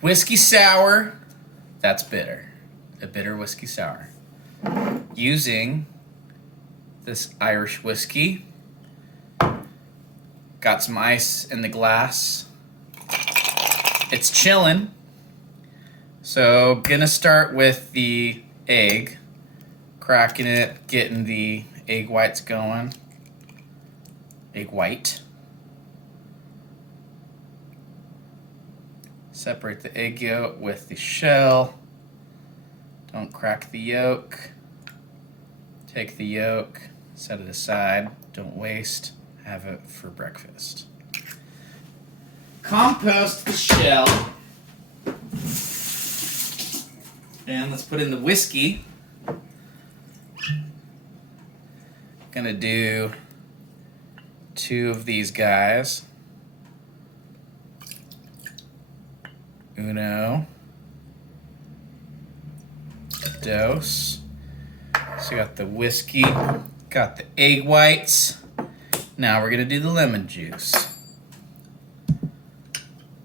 whiskey sour, that's bitter. A bitter whiskey sour. Using this Irish whiskey. Got some ice in the glass. It's chilling. So gonna start with the egg. Cracking it, getting the egg whites going. Egg white. Separate the egg yolk with the shell. Don't crack the yolk. Take the yolk, set it aside. Don't waste. Have it for breakfast. Compost the shell. And let's put in the whiskey. Gonna do 2 of these guys. Uno. Dos. So got the whiskey, got the egg whites. Now we're gonna do the lemon juice.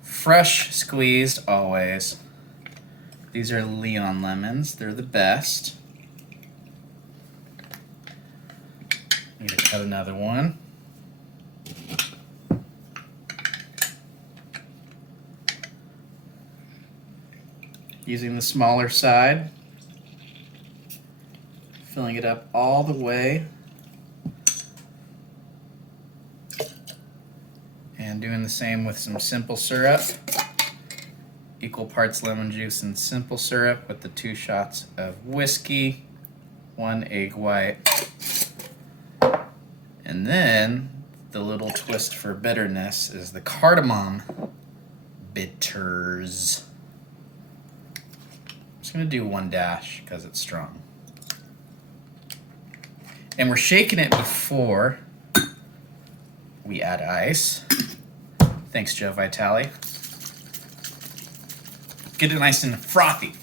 Fresh squeezed always. These are Leon lemons, they're the best. Need to cut another one. Using the smaller side. Filling it up all the way. And doing the same with some simple syrup. Equal parts lemon juice and simple syrup with the 2 shots of whiskey, 1 egg white. And then the little twist for bitterness is the cardamom bitters. I'm just gonna do 1 dash because it's strong. And we're shaking it before we add ice. Thanks, Joe Vitale. Get it nice and frothy.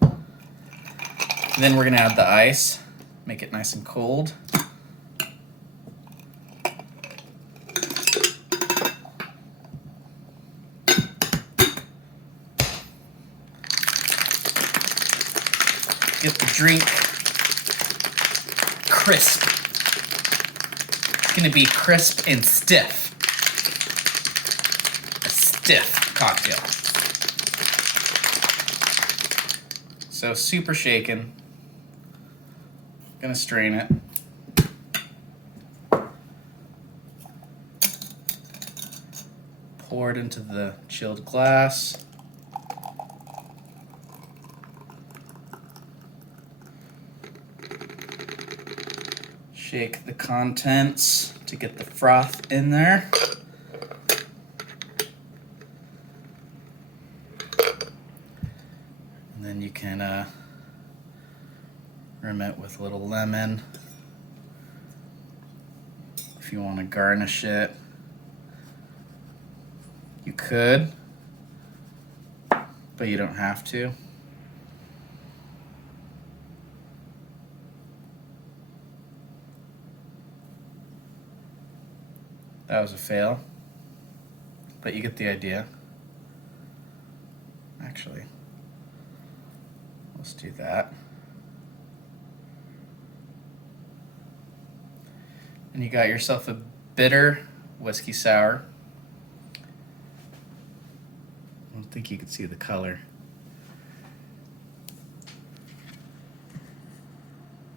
And then we're gonna add the ice. Make it nice and cold. Get the drink crisp. It's gonna be crisp and stiff. A stiff cocktail. So super shaken. Gonna strain it. Pour it into the chilled glass. Shake the contents to get the froth in there. And then you can rim it with a little lemon. If you want to garnish it, you could, but you don't have to. That was a fail, but you get the idea. Actually, let's do that. And you got yourself a bitter whiskey sour. I don't think you can see the color.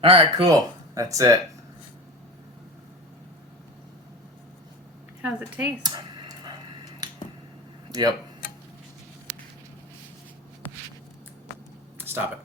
All right, cool. That's it. How does it taste? Yep. Stop it.